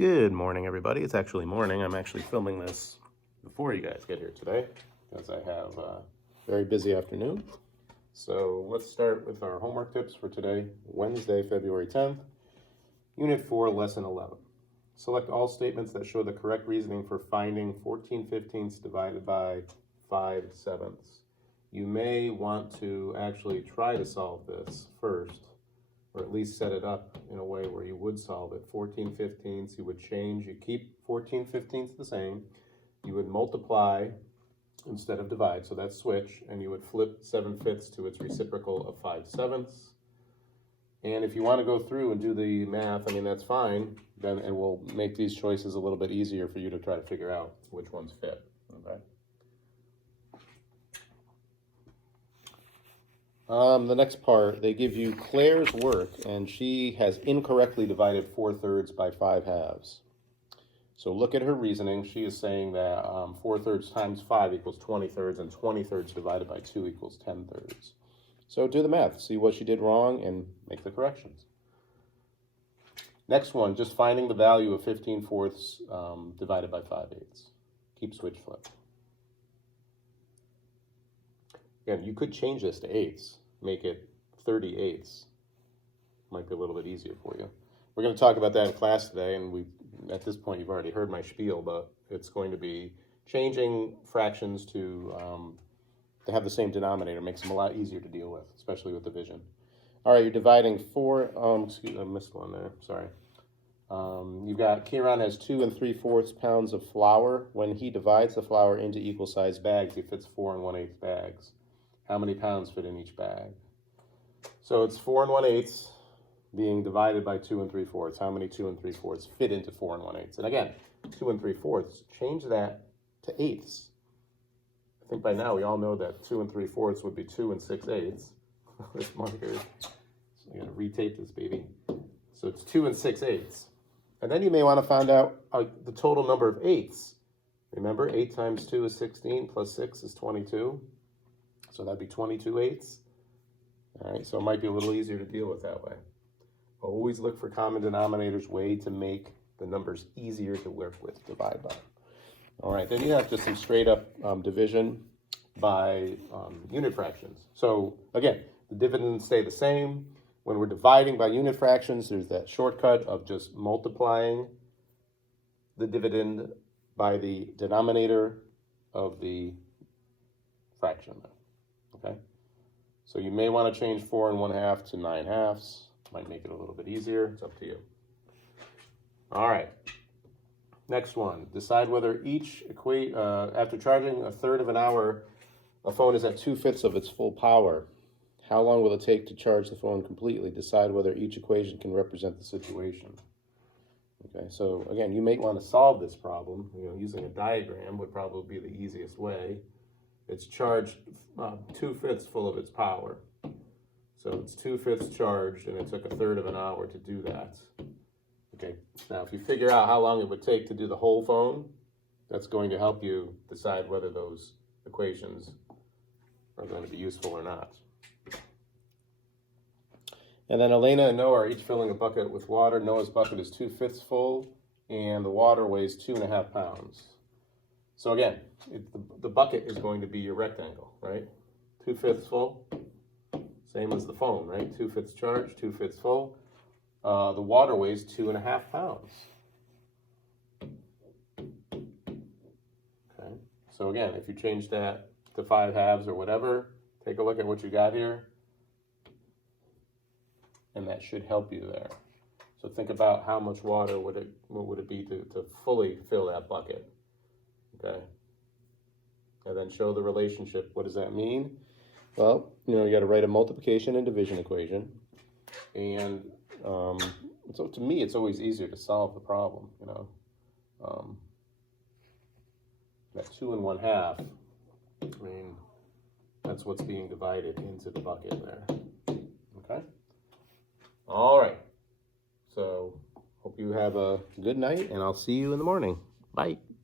Good morning, everybody. It's actually morning. I'm actually filming this before you guys get here today because I have a very busy afternoon. So let's start with our homework tips for today, Wednesday, February 10th, Unit 4, Lesson 11. Select all statements that show the correct reasoning for finding 14/15 divided by 5/7. You may want to actually try to solve this first, or at least set it up in a way where you would solve it. 14/15, you would change, you keep 14/15 the same, you would multiply instead of divide, so that's switch, and you would flip 7/5 to its reciprocal of 5/7. And if you want to go through and do the math, I mean, that's fine, then it will make these choices a little bit easier for you to try to figure out which ones fit, okay? The next part, they give you Claire's work, and she has incorrectly divided 4/3 by 5/2. So look at her reasoning. She is saying that 4/3 times 5 equals 20/3, and 20/3 divided by 2 equals 10/3. So do the math, see what she did wrong, and make the corrections. Next one, just finding the value of 15/4 divided by 5/8. Keep switch flip. Again, you could change this to eighths, make it 30/8. Might be a little bit easier for you. We're going to talk about that in class today, and at this point you've already heard my spiel, but it's going to be changing fractions to have the same denominator. Makes them a lot easier to deal with, especially with division. All right, you're dividing excuse me, I missed one there, sorry. You've got Kieran has 2 3/4 pounds of flour. When he divides the flour into equal sized bags, he fits 4 1/8 bags. How many pounds fit in each bag? So it's 4 1/8 being divided by 2 3/4. How many 2 3/4 fit into 4 1/8? And again, 2 3/4, change that to eighths. I think by now we all know that 2 3/4 would be 2 6/8. This marker, so I'm gonna retape this baby. So it's 2 6/8. And then you may want to find out the total number of eighths. Remember, 8 times 2 is 16, plus 6 is 22. So that'd be 22/8. All right, so it might be a little easier to deal with that way. Always look for common denominators, way to make the numbers easier to work with, divide by. All right, then you have just some straight up division by unit fractions. So again, the dividends stay the same. When we're dividing by unit fractions, there's that shortcut of just multiplying the dividend by the denominator of the fraction. Okay, so you may want to change 4 1/2 to 9/2. Might make it a little bit easier. It's up to you. All right. Next one. Decide whether each after charging a third of an hour, a phone is at 2/5 of its full power. How long will it take to charge the phone completely? Decide whether each equation can represent the situation. Okay, so again, you may want to solve this problem. Using a diagram would probably be the easiest way. It's charged 2/5 full of its power. So it's 2/5 charged, and it took a third of an hour to do that. Okay, now if you figure out how long it would take to do the whole phone, that's going to help you decide whether those equations are going to be useful or not. And then Elena and Noah are each filling a bucket with water. Noah's bucket is 2/5 full, and the water weighs 2.5 pounds. So again, the bucket is going to be your rectangle, right? 2/5 full, same as the phone, right? 2/5 charged, 2/5 full. The water weighs 2.5 pounds. Okay, so again, if you change that to 5/2 or whatever, take a look at what you got here, and that should help you there. So think about how much water what would it be to fully fill that bucket. Okay, and then show the relationship. What does that mean? Well, you got to write a multiplication and division equation, and so to me, it's always easier to solve the problem. That 2 1/2. I mean, that's what's being divided into the bucket there. Okay. All right. So hope you have a good night, and I'll see you in the morning. Bye.